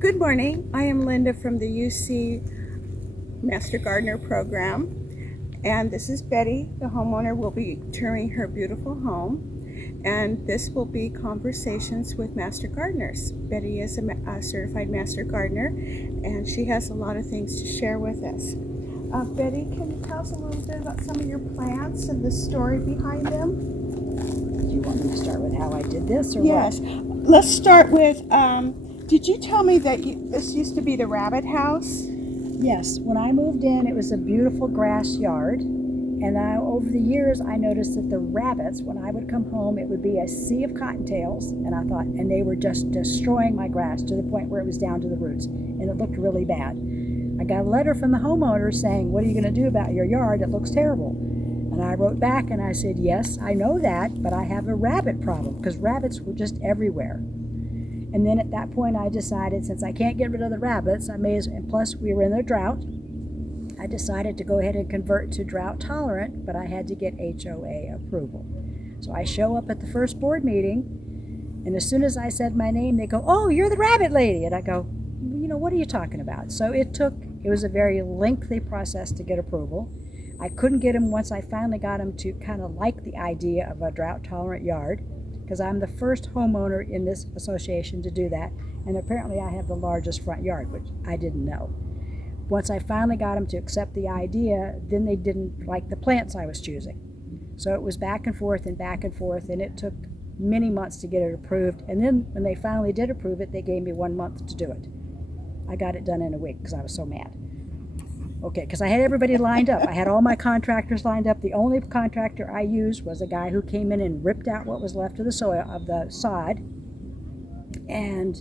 Good morning. I am Linda from the UC Master Gardener program, and this is Betty. The homeowner will be touring her beautiful home, and this will be Conversations with Master Gardeners. Betty is a certified Master Gardener, and she has a lot of things to share with us. Betty, can you tell us a little bit about some of your plants and the story behind them? Do you want me to start with how I did this, or Yes. what? Let's start with, did you tell me that this used to be the rabbit house? Yes, when I moved in, it was a beautiful grass yard, and over the years, I noticed that the rabbits, when I would come home, it would be a sea of cottontails, and they were just destroying my grass to the point where it was down to the roots, and it looked really bad. I got a letter from the homeowner saying, "What are you going to do about your yard? It looks terrible." And I wrote back and I said, "Yes, I know that, but I have a rabbit problem," because rabbits were just everywhere. And then at that point, I decided, since I can't get rid of the rabbits, and plus we were in a drought, I decided to go ahead and convert to drought tolerant, but I had to get HOA approval. So I show up at the first board meeting, and as soon as I said my name, they go, "Oh, you're the rabbit lady." And I go, "What are you talking about?" So it was a very lengthy process to get approval. I couldn't get them once I finally got them to kind of like the idea of a drought tolerant yard, because I'm the first homeowner in this association to do that, and apparently I have the largest front yard, which I didn't know. Once I finally got them to accept the idea, then they didn't like the plants I was choosing. So it was back and forth, and it took many months to get it approved, and then when they finally did approve it, they gave me 1 month to do it. I got it done in a week because I was so mad. Okay, because I had everybody lined up. I had all my contractors lined up. The only contractor I used was a guy who came in and ripped out what was left of the soil, of the sod, and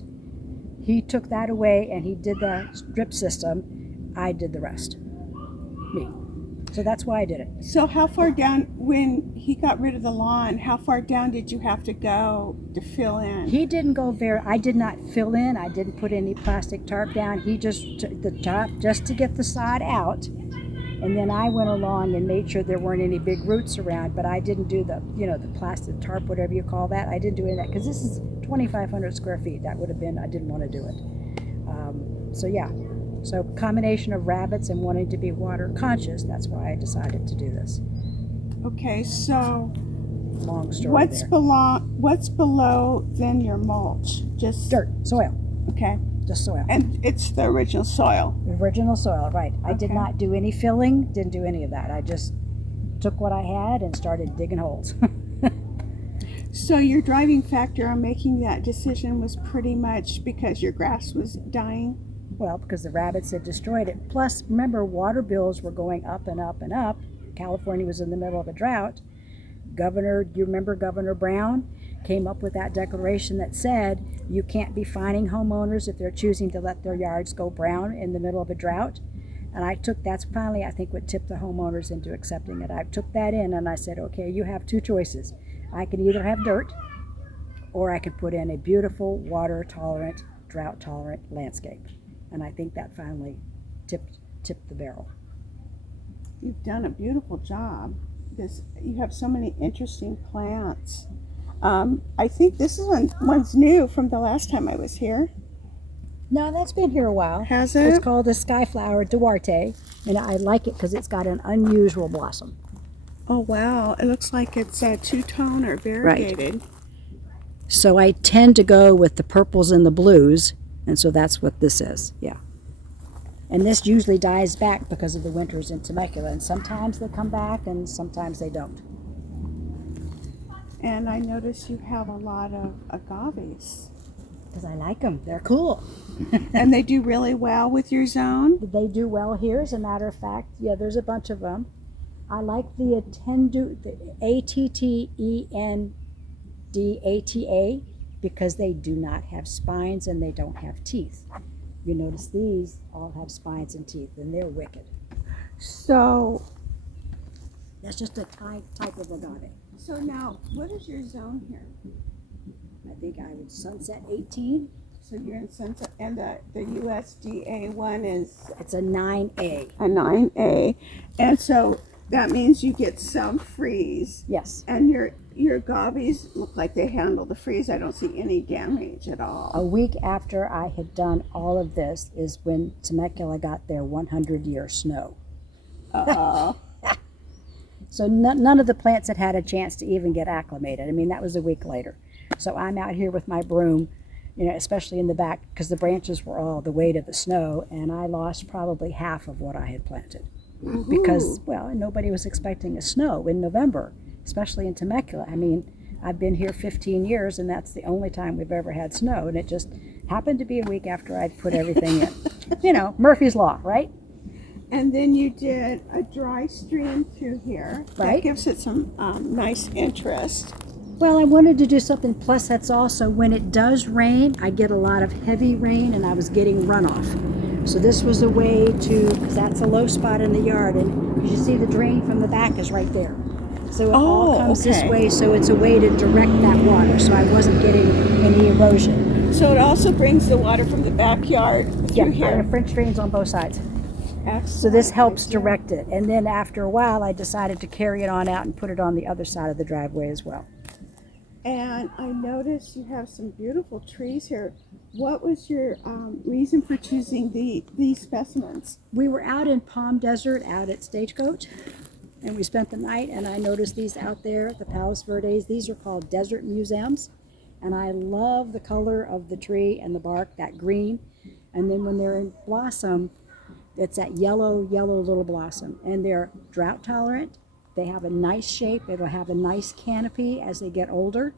he took that away and he did the drip system. I did the rest. Me. So that's why I did it. So how far down, when he got rid of the lawn, how far down did you have to go to fill in? He didn't go I did not fill in. I didn't put any plastic tarp down. He just took the top just to get the sod out. And then I went along and made sure there weren't any big roots around, but I didn't do the plastic tarp, whatever you call that. I didn't do any of that because this is 2,500 square feet. That would have been, I didn't want to do it. So combination of rabbits and wanting to be water conscious, that's why I decided to do this. Okay, so Long story what's there. what's below then your mulch? Just Dirt, soil, Okay. just soil. And it's the original soil. The original soil, right. I did Okay. not do any filling, didn't do any of that. I just took what I had and started digging holes. So your driving factor on making that decision was pretty much because your grass was dying? Well, because the rabbits had destroyed it. Plus, remember, water bills were going up and up and up. California was in the middle of a drought. Do you remember Governor Brown came up with that declaration that said you can't be fining homeowners if they're choosing to let their yards go brown in the middle of a drought. And that's finally, I think, what tipped the homeowners into accepting it. I took that in and I said, okay, you have two choices. I can either have dirt or I can put in a beautiful water tolerant, drought tolerant landscape. And I think that finally tipped the barrel. You've done a beautiful job. You have so many interesting plants. I think this one's new from the last time I was here. No, that's been here a while. Has it? It's called the Skyflower Duarte, and I like it because it's got an unusual blossom. Oh wow, it looks like it's two-tone or variegated. Right. So I tend to go with the purples and the blues, and so that's what this is, yeah. And this usually dies back because of the winters in Temecula, and sometimes they come back and sometimes they don't. And I notice you have a lot of agaves. Because I like them, they're cool. And they do really well with your zone? They do well here, as a matter of fact. Yeah, there's a bunch of them. I like the Attendata, because they do not have spines and they don't have teeth. You notice these all have spines and teeth, and they're wicked. So that's just a type of agave. So now, what is your zone here? I think I would Sunset 18. So you're in Sunset, and the USDA one is? It's a 9A. A 9A. And so that means you get some freeze. Yes. And your agaves look like they handle the freeze. I don't see any damage at all. A week after I had done all of this is when Temecula got their 100-year snow. Uh-oh. So none of the plants had had a chance to even get acclimated. I mean, that was a week later. So I'm out here with my broom, you know, especially in the back, because the branches were all the weight of the snow, and I lost probably half of what I had planted. Ooh. Because, well, nobody was expecting a snow in November, especially in Temecula. I mean, I've been here 15 years, and that's the only time we've ever had snow, and it just happened to be a week after I'd put everything in. You know, Murphy's Law, right? And then you did a dry stream through here. Right. That gives it some nice interest. Well, I wanted to do something, plus that's also when it does rain, I get a lot of heavy rain, and I was getting runoff. So this was a way to, because that's a low spot in the yard, and you see the drain from the back is right there. So it all comes this way, so it's a way to direct that water, so I wasn't getting any erosion. So it also brings the water from the backyard through here. And French drains on both sides. Excellent. So this helps direct it. And then after a while, I decided to carry it on out and put it on the other side of the driveway as well. And I noticed you have some beautiful trees here. What was your reason for choosing these specimens? We were out in Palm Desert, out at Stagecoach, and we spent the night, and I noticed these out there, the Palos Verdes. These are called desert museums, and I love the color of the tree and the bark, that green. And then when they're in blossom, it's that yellow little blossom, and they're drought tolerant. They have a nice shape. It'll have a nice canopy as they get older.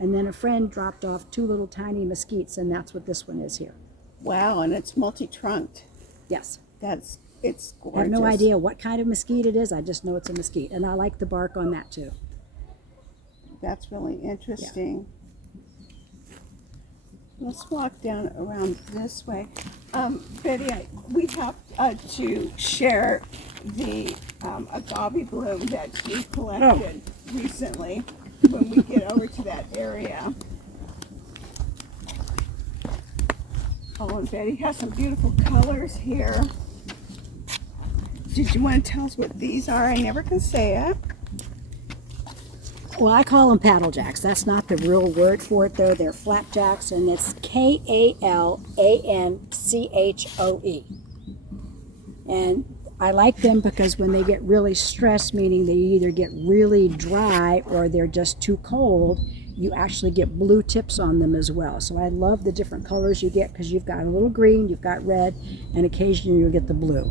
And then a friend dropped off 2 little tiny mesquites, and that's what this one is here. Wow, and it's multi-trunked. Yes. It's gorgeous. I have no idea what kind of mesquite it is. I just know it's a mesquite, and I like the bark on that too. That's really interesting. Let's walk down around this way. Betty, we have to share the agave bloom that you collected recently when we get over to that area. Oh, and Betty has some beautiful colors here. Did you want to tell us what these are? I never can say it. Well, I call them paddlejacks. That's not the real word for it, though. They're flapjacks, and it's Kalanchoe. And I like them because when they get really stressed, meaning they either get really dry or they're just too cold, you actually get blue tips on them as well. So I love the different colors you get because you've got a little green, you've got red, and occasionally you'll get the blue.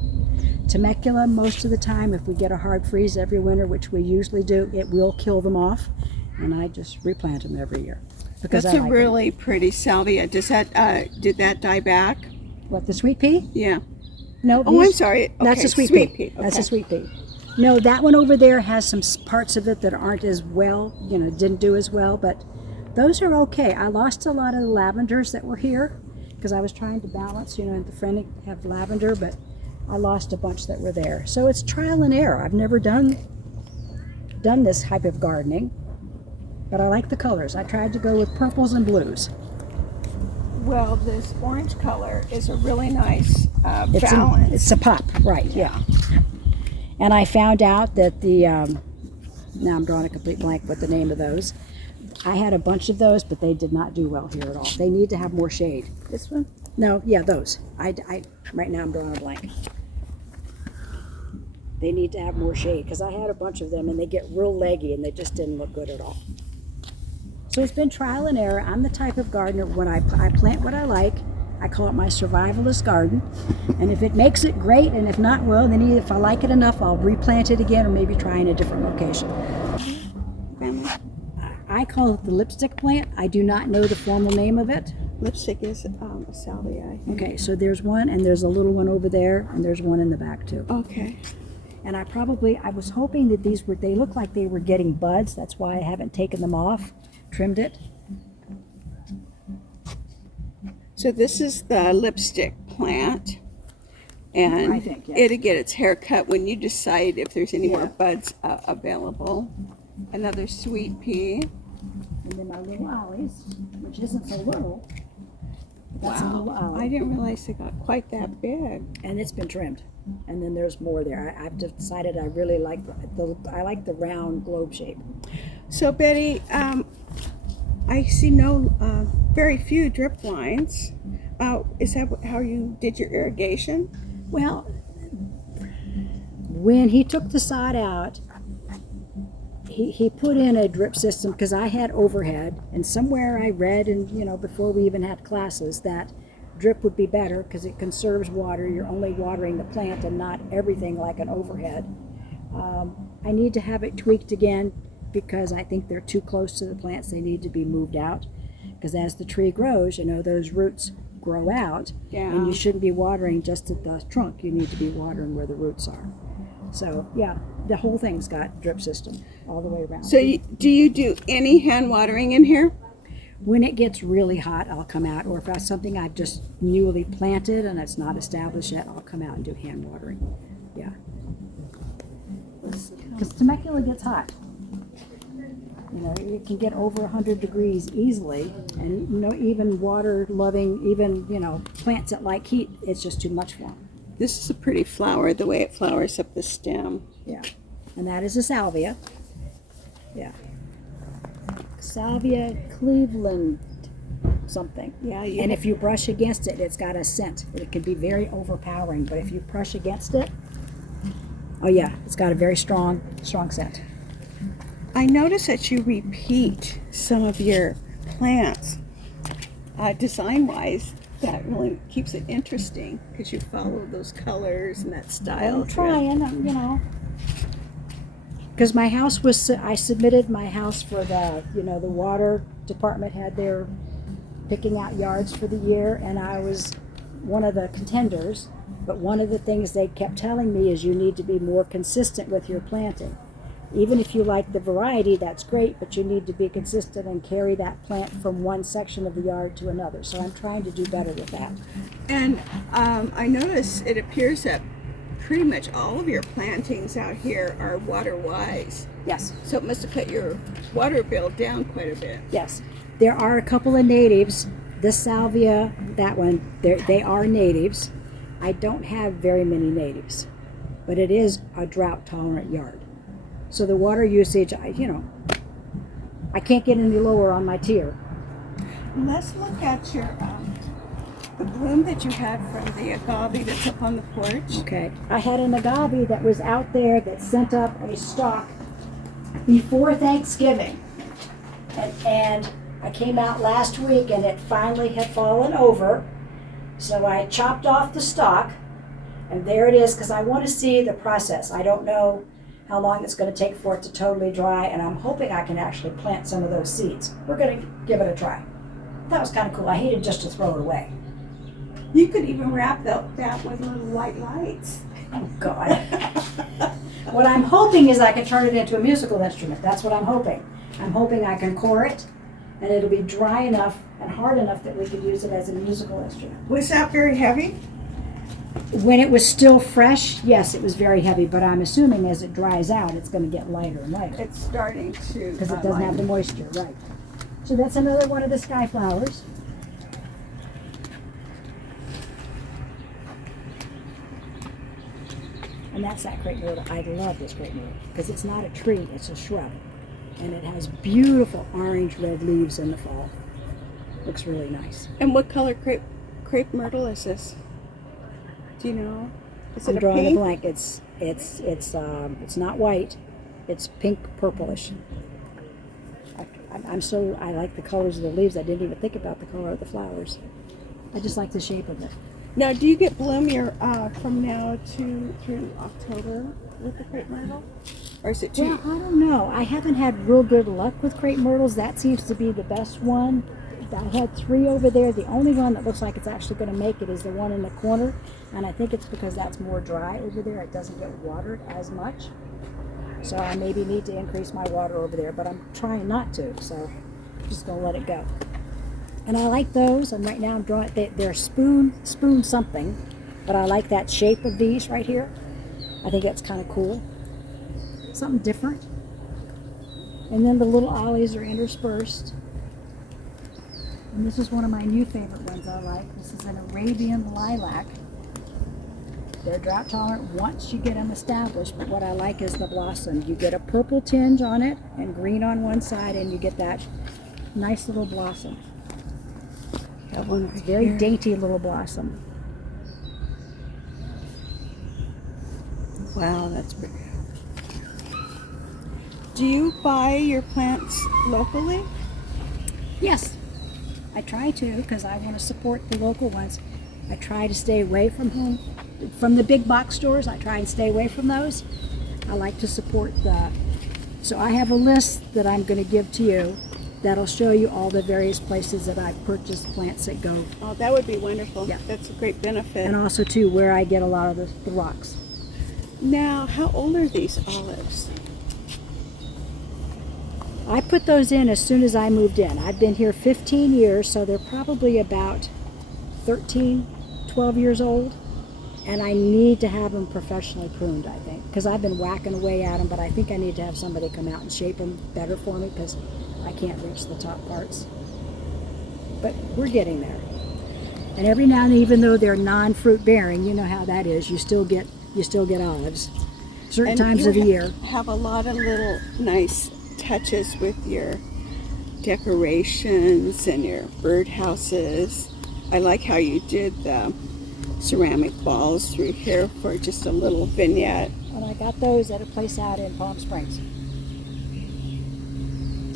Temecula, most of the time, if we get a hard freeze every winter, which we usually do, it will kill them off, and I just replant them every year. Because That's I like really pretty salvia. Does that did that die back? What, the sweet pea? Yeah. No. Oh, I'm sorry. Okay, That's a sweet pea. Okay. That's a sweet pea. No, that one over there has some parts of it that aren't as well, didn't do as well, but those are okay. I lost a lot of the lavenders that were here because I was trying to balance, and the friend have lavender, but I lost a bunch that were there. So it's trial and error. I've never done this type of gardening, but I like the colors. I tried to go with purples and blues. Well, this orange color is a really nice balance. It's a pop, right? Yeah. And I found out that now I'm drawing a complete blank with the name of those. I had a bunch of those, but they did not do well here at all. They need to have more shade. This one? No, yeah, those. I right now I'm drawing a blank. They need to have more shade because I had a bunch of them and they get real leggy and they just didn't look good at all. So it's been trial and error. I'm the type of gardener when I plant what I like. I call it my survivalist garden. And if it makes it, great. And if not, well, then if I like it enough, I'll replant it again or maybe try in a different location. I call it the lipstick plant. I do not know the formal name of it. Lipstick is a salvia, I think. Okay, so there's one, and there's a little one over there, and there's one in the back too. Okay. And I was hoping that they look like they were getting buds. That's why I haven't taken them off, trimmed it. So this is the lipstick plant. And I think, yeah. it'll get its hair cut when you decide if there's any more buds available. Another sweet pea. And then my little Ollies, which isn't so little. That's a little Ollie. I didn't realize they got quite that big. And it's been trimmed. and then there's more there. I've decided I really like I like the round globe shape. So Betty, I see no very few drip lines. Is that how you did your irrigation? Well, when he took the sod out, he put in a drip system because I had overhead, and somewhere I read, and before we even had classes, that drip would be better because it conserves water. You're only watering the plant and not everything like an overhead. I need to have it tweaked again because I think they're too close to the plants. They need to be moved out because as the tree grows, those roots grow out, and you shouldn't be watering just at the trunk. You need to be watering where the roots are. So yeah, the whole thing's got drip system all the way around. So do you do any hand watering in here? When it gets really hot, I'll come out, or if that's something I've just newly planted and it's not established yet, I'll come out and do hand watering. Yeah. Because Temecula gets hot. It can get over 100 degrees easily, and even water-loving, even plants that like heat, it's just too much for them. This is a pretty flower, the way it flowers up the stem. Yeah, and that is a salvia. Yeah. Salvia Cleveland something. Yeah. And if you brush against it, it's got a scent. It can be very overpowering, but if you brush against it, oh yeah, it's got a very strong scent. I notice that you repeat some of your plants design-wise. That really keeps it interesting because you follow those colors and that style. I'm trying, because my house I submitted my house for the water department had their picking out yards for the year, and I was one of the contenders. But one of the things they kept telling me is you need to be more consistent with your planting. Even if you like the variety, that's great, but you need to be consistent and carry that plant from one section of the yard to another. So I'm trying to do better with that. And I notice it appears that pretty much all of your plantings out here are water-wise. Yes. So it must have cut your water bill down quite a bit. Yes. There are a couple of natives. This salvia, that one, they are natives. I don't have very many natives, but it is a drought-tolerant yard. So the water usage, I can't get any lower on my tier. Let's look at your the bloom that you had from the agave that's up on the porch. Okay. I had an agave that was out there that sent up a stalk before Thanksgiving. And I came out last week and it finally had fallen over. So I chopped off the stalk, and there it is, because I want to see the process. I don't know how long it's going to take for it to totally dry, and I'm hoping I can actually plant some of those seeds. We're going to give it a try. That was kind of cool. I hated just to throw it away. You could even wrap that with little white lights. Oh, God. What I'm hoping is I can turn it into a musical instrument. That's what I'm hoping. I'm hoping I can core it, and it'll be dry enough and hard enough that we could use it as a musical instrument. Was that very heavy? When it was still fresh, yes, it was very heavy, but I'm assuming as it dries out, it's going to get lighter and lighter. It's starting to. Because it doesn't have the moisture, right. So that's another one of the Skyflowers. And that's that Crape Myrtle. I love this Crape Myrtle because it's not a tree, it's a shrub. And it has beautiful orange-red leaves in the fall. Looks really nice. And what color crepe myrtle is this? Do you know? Is it I'm a drawing pink? a blank. It's not white. It's pink purplish. I like the colors of the leaves. I didn't even think about the color of the flowers. I just like the shape of it. Now, do you get bloom from now through October with the crepe myrtle? Or is it too? Well, I don't know. I haven't had real good luck with crepe myrtles. That seems to be the best one. I had 3 over there. The only one that looks like it's actually going to make it is the one in the corner. And I think it's because that's more dry over there. It doesn't get watered as much. So I maybe need to increase my water over there. But I'm trying not to. So I'm just going to let it go. And I like those. And right now I'm drawing, they're spoon something. But I like that shape of these right here. I think that's kind of cool. Something different. And then the little ollies are interspersed. And this is one of my new favorite ones I like. This is an Arabian lilac. They're drought tolerant once you get them established, but what I like is the blossom. You get a purple tinge on it and green on one side, and you get that nice little blossom. That one It's right very here. dainty little blossom. Wow, that's pretty. Do you buy your plants locally? Yes, I try to because I want to support the local ones. I try to stay away from home, from the big box stores. I try and stay away from those. I like to support so I have a list that I'm going to give to you that'll show you all the various places that I've purchased plants that go, Oh, that would be wonderful. Yeah. That's a great benefit. and also too where I get a lot of the rocks. Now, how old are these olives? I put those in as soon as I moved in. I've been here 15 years, so they're probably about 13, 12 years old. And I need to have them professionally pruned, I think, because I've been whacking away at them, but I think I need to have somebody come out and shape them better for me because I can't reach the top parts. But we're getting there. And every now and then, even though they're non-fruit bearing, you know how that is, you still get olives. Certain times of the year. Have a lot of little nice touches with your decorations and your birdhouses. I like how you did the ceramic balls through here for just a little vignette. And I got those at a place out in Palm Springs.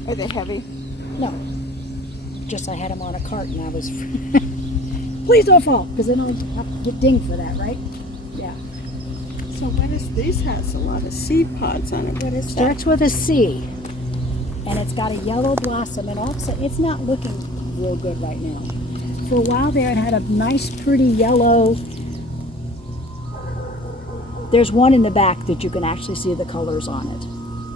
Are they heavy? No, just I had them on a cart and I was, please don't fall, because then I'll have to get dinged for that, right? Yeah. So what is, these has a lot of seed pods on it. What is that? Starts with a C, and it's got a yellow blossom, and all of a sudden, it's not looking real good right now. For a while there, it had a nice, pretty yellow. There's one in the back that you can actually see the colors on it.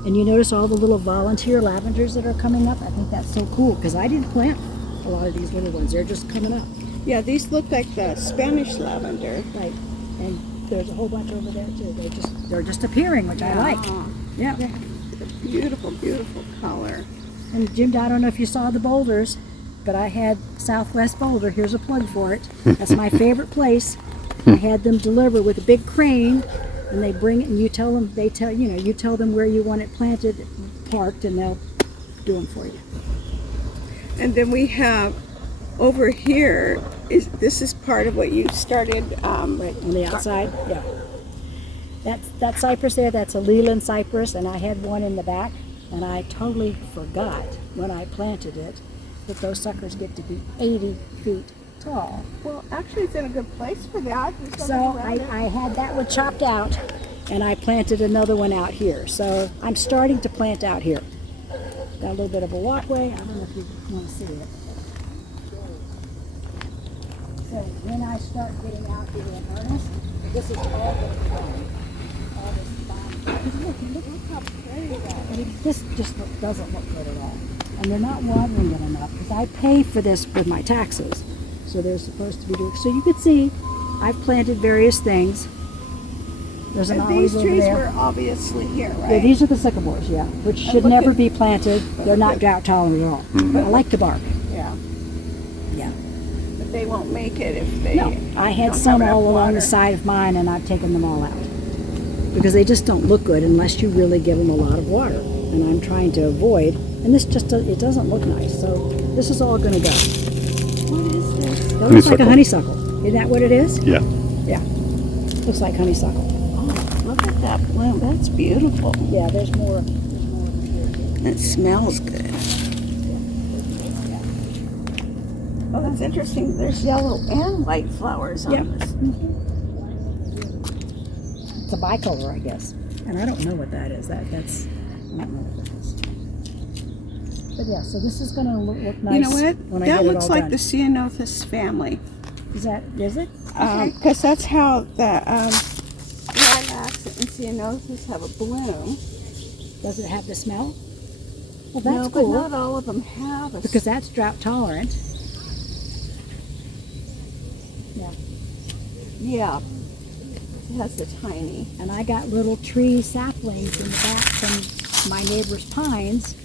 And you notice all the little volunteer lavenders that are coming up? I think that's so cool, because I didn't plant a lot of these little ones. They're just coming up. Yeah, these look like the Spanish lavender. Right. And there's a whole bunch over there, too. They're just appearing, which I like. Yeah. They have a beautiful, beautiful color. And Jim, I don't know if you saw the boulders, but I had Southwest Boulder. Here's a plug for it. That's my favorite place. I had them deliver with a big crane, and they bring it, and you tell them, you tell them where you want it planted, parked, and they'll do them for you. And then we have over here, this is part of what you started. Right, on the outside, yeah. That cypress there, that's a Leland cypress, and I had one in the back, and I totally forgot when I planted it that those suckers get to be 80 feet tall. Well, actually, it's in a good place for that. There's So something around it. I had that one chopped out, and I planted another one out here. So I'm starting to plant out here. Got a little bit of a walkway. I don't know if you want to see it. So when I start getting out here in earnest, this is all going to be gone. All this bottom. Look how pretty that is. This just doesn't look good at all. And they're not watering it enough because I pay for this with my taxes. So they're supposed to be doing. So you can see, I've planted various things. There's an And olive these over trees there. were obviously here, right? Yeah, these are the sycamores, yeah, which should look never at- be planted. They're not drought tolerant at all. But I like the bark. Yeah. Yeah. But they won't make it if they. No, I had don't some have all enough along the water. side of mine, and I've taken them all out because they just don't look good unless you really give them a lot of water. And I'm trying to avoid. And this just it doesn't look nice. So this is all going to go. What is this? That looks like a honeysuckle. Isn't that what it is? Yeah. Yeah. Looks like honeysuckle. Oh, look at that bloom. That's beautiful. Yeah, there's more. There's more over here too. It smells good. Oh, that's interesting. There's yellow and white flowers on Yep. this. It's a bicolor, I guess. And I don't know what that is. That's I don't know what that is. But yeah, so this is going to look nice. You know what? When I That get it looks all like done. the Ceanothus family. Is it? Because that's how the lilacs and ceanothus have a bloom. Does it have the smell? Well, No, that's but cool. not all of them have a Because that's drought tolerant. Yeah. Yeah. It has the tiny. And I got little tree saplings in the back from my neighbor's pines.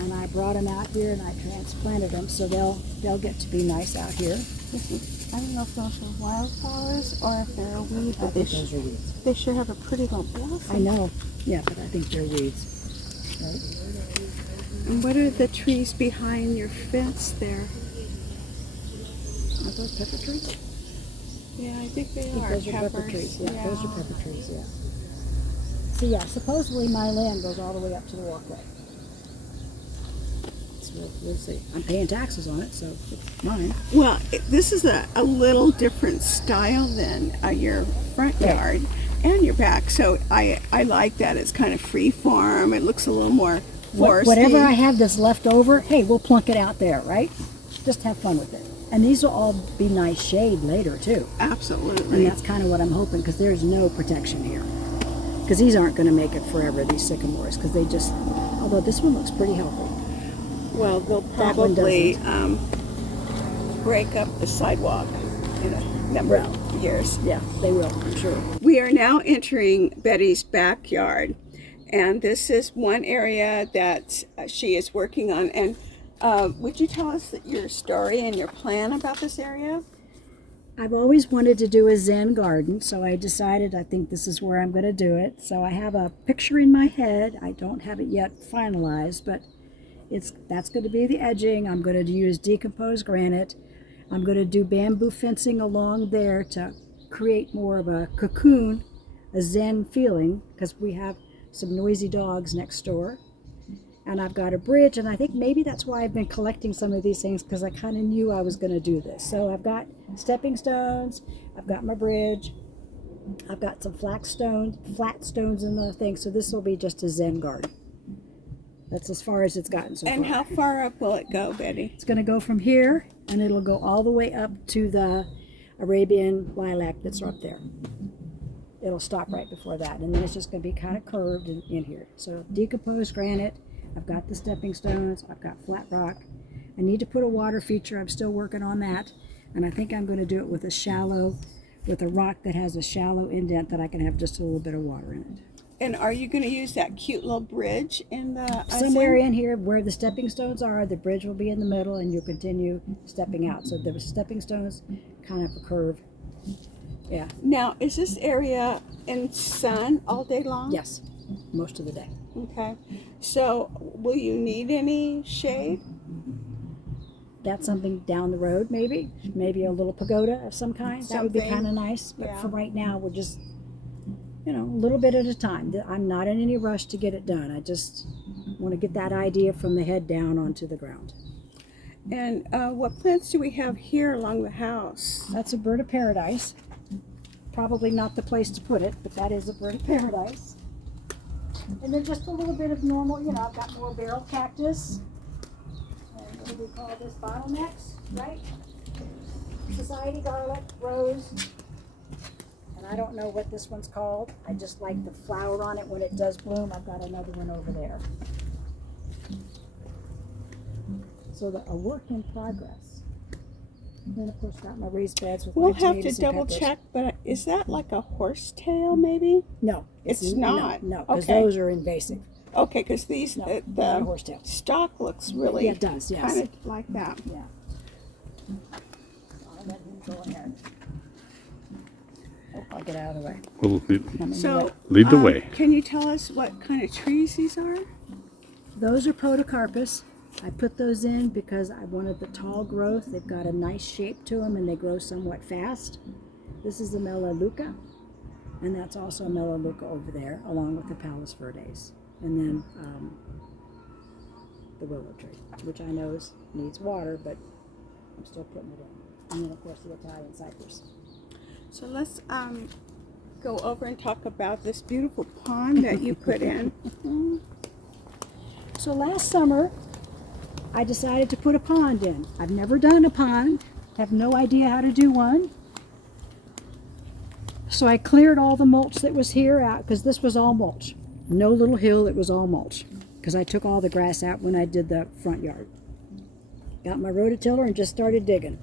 And I brought them out here and I transplanted them so they'll get to be nice out here. I don't know if those are wildflowers or if they're a weed, I but think those are weeds. they sure have a pretty little blossom. I know, yeah, but I think they're weeds. Right? And what are the trees behind your fence there? Are those pepper trees? Yeah, I think they I think are. those are pepper peppers. trees. Yeah, those are pepper trees, yeah. So yeah, supposedly my land goes all the way up to the walkway. So we'll see. I'm paying taxes on it, so it's mine. Well, this is a little different style than your front yard and your back. So I like that. It's kind of free form. It looks a little more foresty. Whatever I have that's left over, hey, we'll plunk it out there, right? Just have fun with it. And these will all be nice shade later too. Absolutely. And that's kind of what I'm hoping, because there's no protection here. Because these aren't going to make it forever, these sycamores, because they just, although this one looks pretty healthy. Well, they'll probably break up the sidewalk in a number of years. Yeah, they will, I'm sure. We are now entering Betty's backyard, and this is one area that she is working on. And would you tell us your story and your plan about this area? I've always wanted to do a Zen garden, so I decided I think this is where I'm going to do it. So I have a picture in my head. I don't have it yet finalized, but that's going to be the edging. I'm going to use decomposed granite. I'm going to do bamboo fencing along there to create more of a cocoon, a Zen feeling, because we have some noisy dogs next door. And I've got a bridge, and I think maybe that's why I've been collecting some of these things, because I kind of knew I was going to do this. So I've got stepping stones, I've got my bridge, I've got some flat stones in the thing. So this will be just a Zen garden. That's as far as it's gotten so far. And how far up will it go, Betty? It's going to go from here, and it'll go all the way up to the Arabian lilac that's up there. It'll stop right before that, and then it's just going to be kind of curved in here. So decomposed granite. I've got the stepping stones, I've got flat rock. I need to put a water feature, I'm still working on that. And I think I'm going to do it with a rock that has a shallow indent that I can have just a little bit of water in it. And are you going to use that cute little bridge in the... Somewhere in here where the stepping stones are, the bridge will be in the middle, and you'll continue stepping out. So the stepping stones, kind of a curve. Yeah. Now, is this area in sun all day long? Yes, most of the day. Okay. So, will you need any shade? That's something down the road, maybe a little pagoda of some kind. That would be kind of nice. But for right now, we're just, a little bit at a time. I'm not in any rush to get it done. I just want to get that idea from the head down onto the ground. And what plants do we have here along the house? That's a bird of paradise. Probably not the place to put it, but that is a bird of paradise. And then just a little bit of normal, I've got more barrel cactus. And what do we call this? Bottlenecks, right? Society garlic, rose. And I don't know what this one's called. I just like the flower on it when it does bloom. I've got another one over there. So a work in progress. And then of course got my raised beds with We'll my have to tomatoes and double peppers. check, but is that like a horsetail maybe? No, It's not. No, because Okay. those are invasive. Okay, because these No, not a the horsetail. stalk looks really Yeah, it does, yes. kind of like that. Yeah. I'll let him go ahead. Oh, I'll get out of the way. Well, I'm in the So way. lead the way. Can you tell us what kind of trees these are? Those are podocarpus. I put those in because I wanted the tall growth. They've got a nice shape to them and they grow somewhat fast. This is the Melaleuca, and that's also a Melaleuca over there, along with the Palus Verdes. And then the willow tree, which I know needs water, but I'm still putting it in. And then of course the Italian cypress. So let's go over and talk about this beautiful pond that you put in. So last summer, I decided to put a pond in. I've never done a pond, have no idea how to do one. So I cleared all the mulch that was here out, because this was all mulch. No little hill, it was all mulch, because I took all the grass out when I did the front yard. Got my rototiller and just started digging.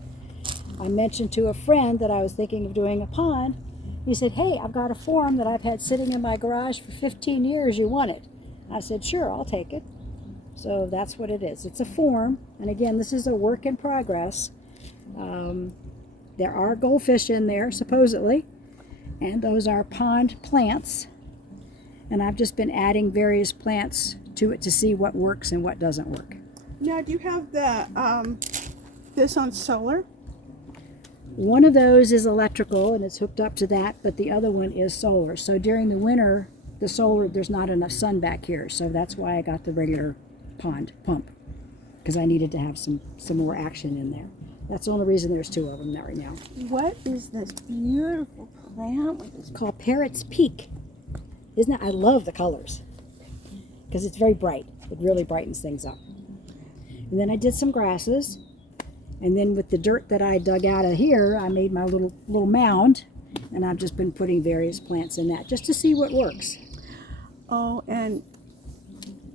I mentioned to a friend that I was thinking of doing a pond. He said, hey, I've got a form that I've had sitting in my garage for 15 years. You want it? I said, sure, I'll take it. So that's what it is. It's a form, and again, this is a work in progress. There are goldfish in there, supposedly, and those are pond plants. And I've just been adding various plants to it to see what works and what doesn't work. Now, do you have the this on solar? One of those is electrical, and it's hooked up to that, but the other one is solar. So during the winter, the solar, there's not enough sun back here, so that's why I got the regular pond pump, because I needed to have some more action in there. That's the only reason there's two of them right now. What is this beautiful plant? It's called Parrot's Peak. Isn't it? I love the colors because it's very bright. It really brightens things up. And then I did some grasses, and then with the dirt that I dug out of here, I made my little mound, and I've just been putting various plants in that just to see what works. Oh, and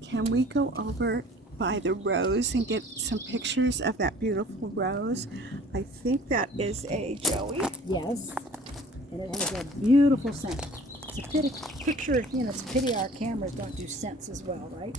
can we go over by the rose and get some pictures of that beautiful rose? I think that is a Joey. Yes, and it has a beautiful scent. It's a pity, picture, you know, it's a pity our cameras don't do scents as well, right?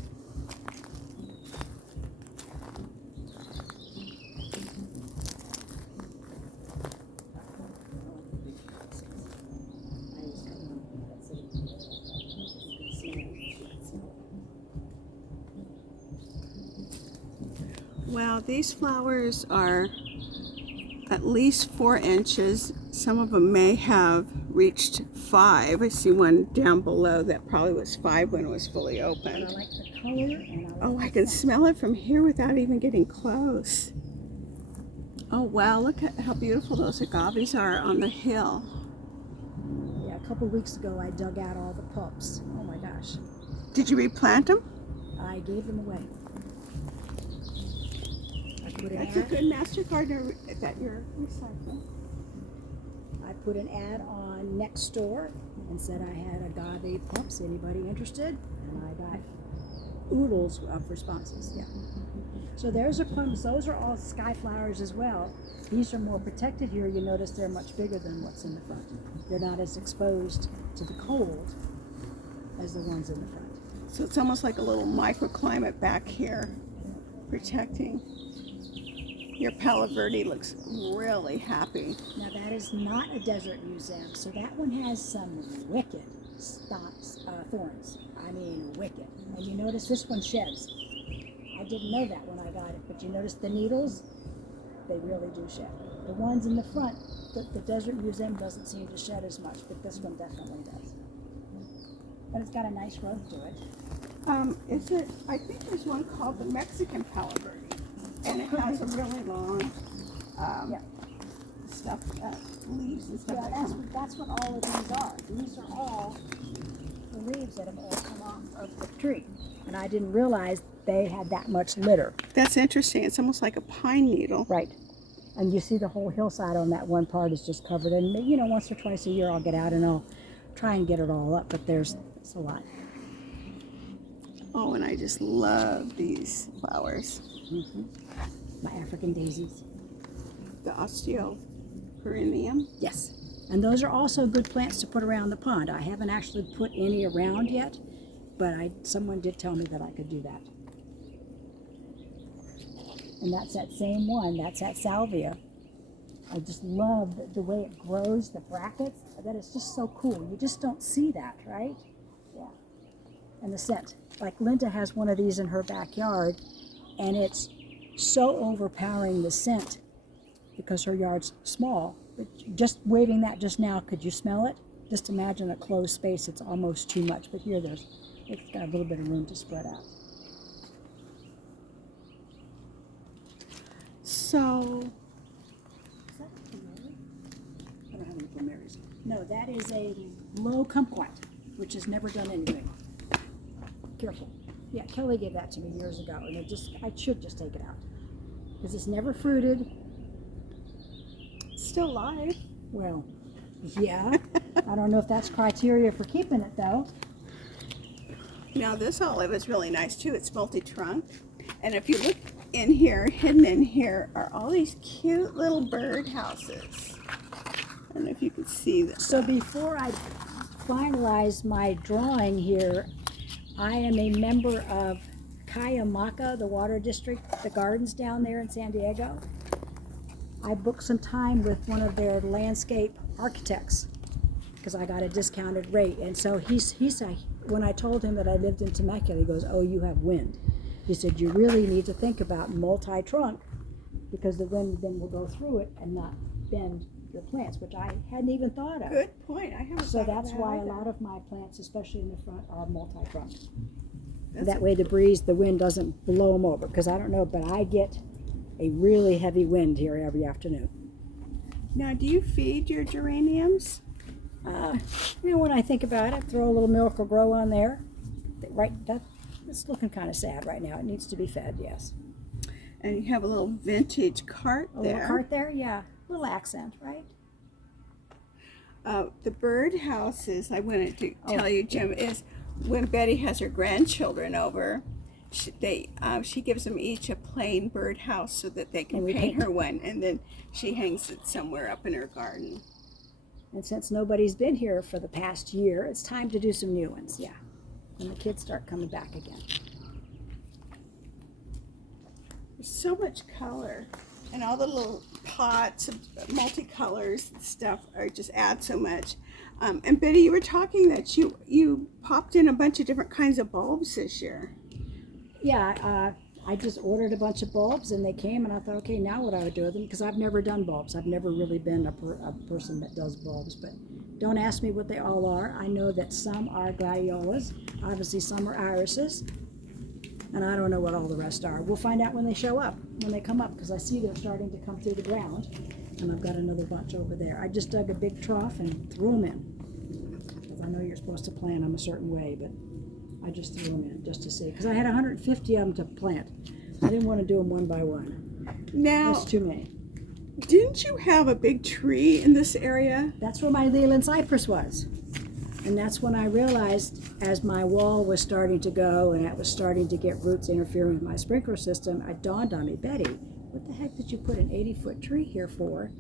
Well, these flowers are at least 4 inches. Some of them may have reached 5. I see one down below that probably was 5 when it was fully I open. like the color, and I like Oh, I the can scent. smell it from here without even getting close. Oh wow, look at how beautiful those agaves are on the hill. Yeah, a couple weeks ago I dug out all the pups. Oh my gosh. Did you replant them? I gave them away. I put an That's a ad, good master gardener that you're recycling. I put an ad on Nextdoor and said I had agave pups. Anybody interested? And I got oodles of responses. Yeah. So there's our plums. Those are all Skyflowers as well. These are more protected here. You notice they're much bigger than what's in the front. They're not as exposed to the cold as the ones in the front. So it's almost like a little microclimate back here, protecting. Your Palo Verde looks really happy. Now that is not a desert museum, so that one has some wicked thorns. I mean wicked. And you notice this one sheds. I didn't know that when I got it, but you notice the needles? They really do shed. The ones in the front, the desert museum doesn't seem to shed as much, but this one definitely does. But it's got a nice growth to it. Is it? I think there's one called the Mexican Palo Verde, and it has a really long Yeah. stuff, leaves and stuff. Yeah, that's what all of these are. These are all the leaves that have all come off of the tree. And I didn't realize they had that much litter. That's interesting. It's almost like a pine needle. Right. And you see the whole hillside on that one part is just covered. And, you know, once or twice a year I'll get out and I'll try and get it all up. But it's a lot. Oh, and I just love these flowers. Mm-hmm. My African daisies. The osteoperennium. Yes. And those are also good plants to put around the pond. I haven't actually put any around yet, but someone did tell me that I could do that. And that's that same one. That's that salvia. I just love the way it grows, the brackets. That is just so cool. You just don't see that, right? Yeah. And the scent. Like Linda has one of these in her backyard, and it's so overpowering the scent because her yard's small. But just waving that just now, could you smell it? Just imagine a closed space, it's almost too much. But here it's got a little bit of room to spread out. So, Is that a plumeria? I don't have any plumerias. No, that is a low kumquat, which has never done anything. Careful. Yeah, Kelly gave that to me years ago, and I should just take it out. Because it's never fruited. still alive. Well, yeah. I don't know if that's criteria for keeping it, though. Now this olive is really nice too. It's multi-trunk. And if you look in here, hidden in here are all these cute little bird houses. I don't know if you can see this. So before I finalize my drawing here, I am a member of Cuyamaca, the water district, the gardens down there in San Diego. I booked some time with one of their landscape architects because I got a discounted rate. And so he said, when I told him that I lived in Temecula, he goes, "Oh, you have wind." He said, "You really need to think about multi-trunk because the wind then will go through it and not bend your plants," which I hadn't even thought of. Good point. I haven't So thought of that's that why a either. lot of my plants, especially in the front, are multi-trunk. That's That way the wind doesn't blow them over. Because I don't know, but I get a really heavy wind here every afternoon. Now, do you feed your geraniums? When I think about it, throw a little Miracle Grow on there. It's looking kind of sad right now. It needs to be fed, yes. And you have a little vintage cart A there. little cart there, yeah. Little accent, right? The bird houses, I wanted to Oh, tell you, Jim, is when Betty has her grandchildren over, she gives them each a plain bird house so that they can And we paint paint. her one, and then she hangs it somewhere up in her garden. And since nobody's been here for the past year, it's time to do some new ones, yeah. When the kids start coming back again. There's so much color, and all the little pots of multicolors and stuff are just add so much. And Betty, you were talking that you popped in a bunch of different kinds of bulbs this year. Yeah, I just ordered a bunch of bulbs and they came, and I thought, okay, now what I would do with them, because I've never done bulbs. I've never really been a person that does bulbs, but don't ask me what they all are. I know that some are gladiolas, obviously some are irises, and I don't know what all the rest are. We'll find out when they show up, when they come up, because I see they're starting to come through the ground, and I've got another bunch over there. I just dug a big trough and threw them in, because I know you're supposed to plant them a certain way, but I just threw them in just to see, because I had 150 of them to plant. I didn't want to do them one by one. Now, That's too many. didn't you have a big tree in this area? That's where my Leland cypress was. And that's when I realized, as my wall was starting to go and it was starting to get roots interfering with my sprinkler system, it dawned on me, Betty, what the heck did you put an 80-foot tree here for?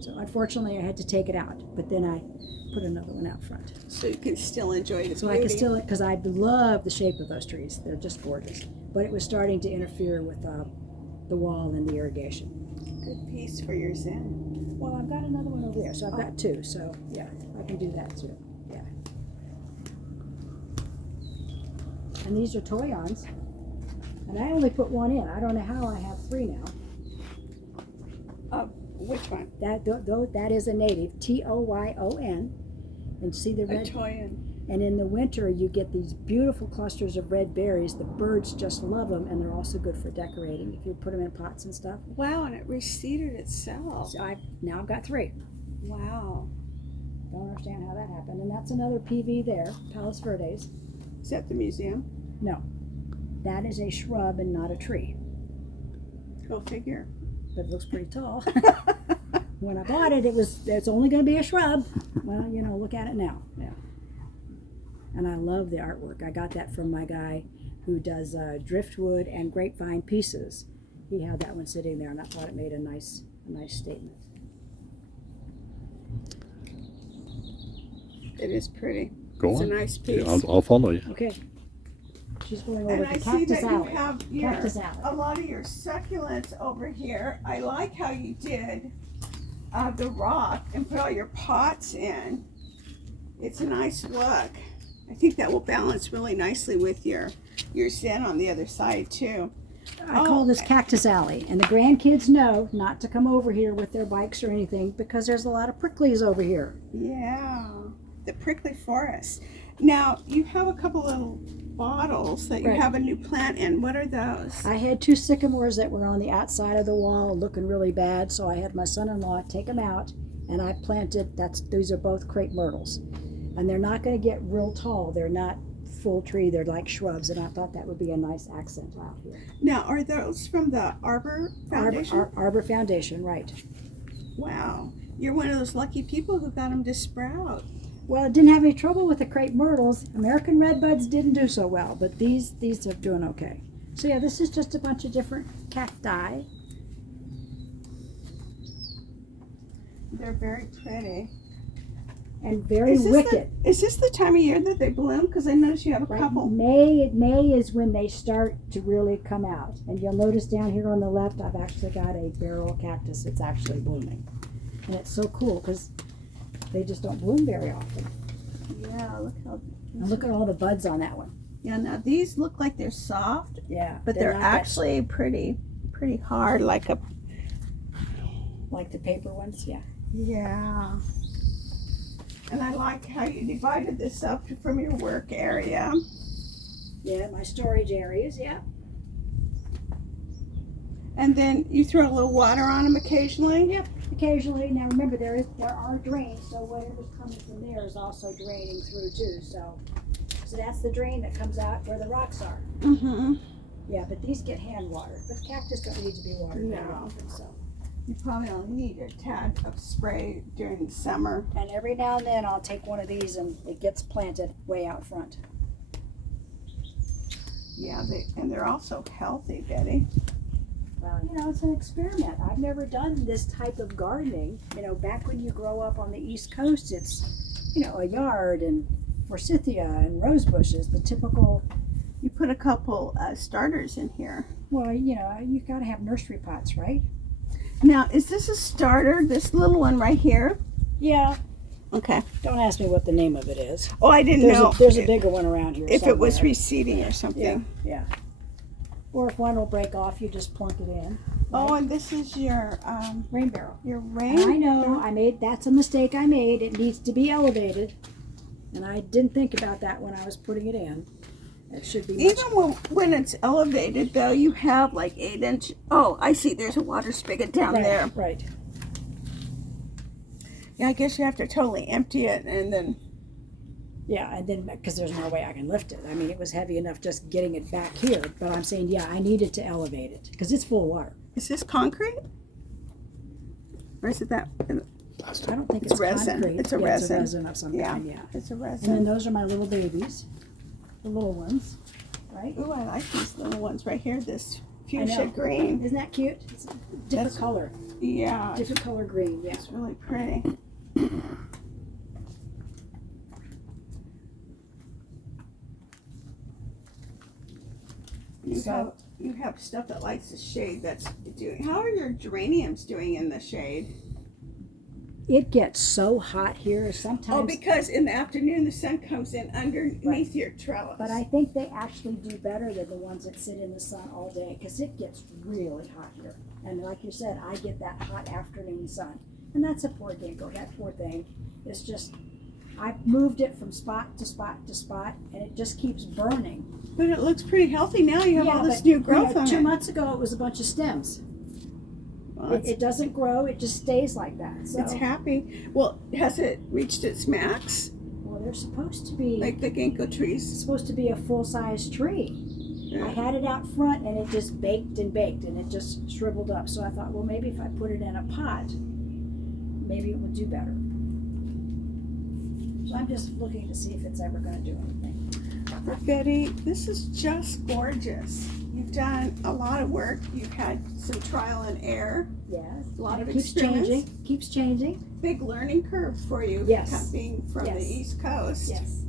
So unfortunately I had to take it out, but then I put another one out front. So you can still enjoy the So beauty. I can still, because I love the shape of those trees. They're just gorgeous. But it was starting to interfere with the wall and the irrigation. Good piece for your zen. Well, I've got another one over there, so I've got two. So yeah, I can do that too. Yeah. And these are toyons, and I only put one in. I don't know how I have three now. Which one? That is a native, Toyon, and see the A red. toyon. And in the winter, you get these beautiful clusters of red berries. The birds just love them, and they're also good for decorating if you put them in pots and stuff. Wow, and it reseeded itself. So I've got three. Wow. Don't understand how that happened. And that's another PV there, Palos Verdes. Is that the museum? No, that is a shrub and not a tree, Go figure. but it looks pretty tall. When I bought it, it's only going to be a shrub. Well, look at it now. Yeah. And I love the artwork. I got that from my guy who does driftwood and grapevine pieces. He had that one sitting there, and I thought it made a nice statement. It is pretty. Go It's on. a nice piece. Yeah, I'll follow you. Okay. She's going over And to I see Cactus that you Alley. have Cactus Alley. a lot of your succulents over here. I like how you did the rock and put all your pots in. It's a nice look. I think that will balance really nicely with your zen on the other side too. I call this Cactus Alley, and the grandkids know not to come over here with their bikes or anything because there's a lot of pricklies over here. Yeah, the prickly forest. Now, you have a couple little bottles that you Right. have a new plant in. What are those? I had two sycamores that were on the outside of the wall looking really bad, so I had my son-in-law take them out, and I planted, these are both crepe myrtles. And they're not going to get real tall. They're not full tree. They're like shrubs, and I thought that would be a nice accent out here. Now, are those from the Arbor Foundation? Arbor Foundation, right. Wow. You're one of those lucky people who got them to sprout. Well, it didn't have any trouble with the crepe myrtles. American redbuds didn't do so well, but these are doing okay. So yeah, this is just a bunch of different cacti. They're very pretty. and very wicked. Is this the time of year that they bloom? Because I noticed you have a Right? couple. May is when they start to really come out. And you'll notice down here on the left, I've actually got a barrel cactus that's actually blooming. And it's so cool because they just don't bloom very often. Yeah, look how. And look at all the buds on that one. Yeah, now these look like they're soft, Yeah. but they're not actually pretty hard, like a. like the paper ones, yeah. Yeah. And I like how you divided this up from your work area. Yeah, my storage areas, yeah. And then you throw a little water on them occasionally? Yep, occasionally. Now remember, there are drains, so whatever's coming from there is also draining through too. So that's the drain that comes out where the rocks are. Mm-hmm. Yeah, but these get hand watered. But cactus don't need to be watered very No. often, so. You probably only need a tad of spray during the summer. And every now and then I'll take one of these and it gets planted way out front. Yeah, they're also healthy, Betty. Well, it's an experiment. I've never done this type of gardening. Back when you grow up on the East Coast, it's, a yard and forsythia and rose bushes, the typical. You put a couple starters in here. Well, you got to have nursery pots, right? Now, is this a starter, this little one right here? Yeah. Okay. Don't ask me what the name of it is. Oh, I didn't know. There's a bigger one around here if somewhere. it was receding or something. Yeah. Or if one will break off, you just plunk it in. Oh, and this is your Rain barrel. Your rain. I know. That's a mistake I made. It needs to be elevated. And I didn't think about that when I was putting it in. It should be Even when it's elevated, though, you have like 8-inch. Oh, I see. There's a water spigot down there. Right. Yeah, I guess you have to totally empty it and then. Yeah, and then because there's no way I can lift it. I mean, it was heavy enough just getting it back here. But I'm saying, yeah, I needed to elevate it because it's full of water. Is this concrete? Or is it that? I don't think it's resin. concrete. It's a Yeah, resin. It's a resin of some kind, yeah. It's a And then resin. those are my little babies, the little ones, right? Ooh, I like these little ones right here. This I know. fuchsia green. Isn't that cute? It's a different color. Yeah, Different color green, yeah. it's really pretty. You have stuff that likes the shade. That's doing. How are your geraniums doing in the shade? It gets so hot here sometimes. Oh, because in the afternoon the sun comes in underneath your trellis. But I think they actually do better than the ones that sit in the sun all day because it gets really hot here. And like you said, I get that hot afternoon sun. And that's a poor gecko. That poor thing. It's just, I've moved it from spot to spot to spot, and it just keeps burning. But it looks pretty healthy now. You have all this new growth on it. 2 months ago, it was a bunch of stems. Well, It doesn't grow. It just stays like that. So. it's happy. Well, has it reached its max? Well, they're supposed to be. Like the ginkgo It's trees? supposed to be a full-size tree. I had it out front and it just baked and it just shriveled up. So I thought, well, maybe if I put it in a pot, maybe it would do better. So I'm just looking to see if it's ever going to do anything. Betty, this is just gorgeous. You've done a lot of work. You've had some trial and error. Yes. A lot of Keeps experiments. changing. Big learning curve for you. Yes. Being from Yes. the East Coast. Yes.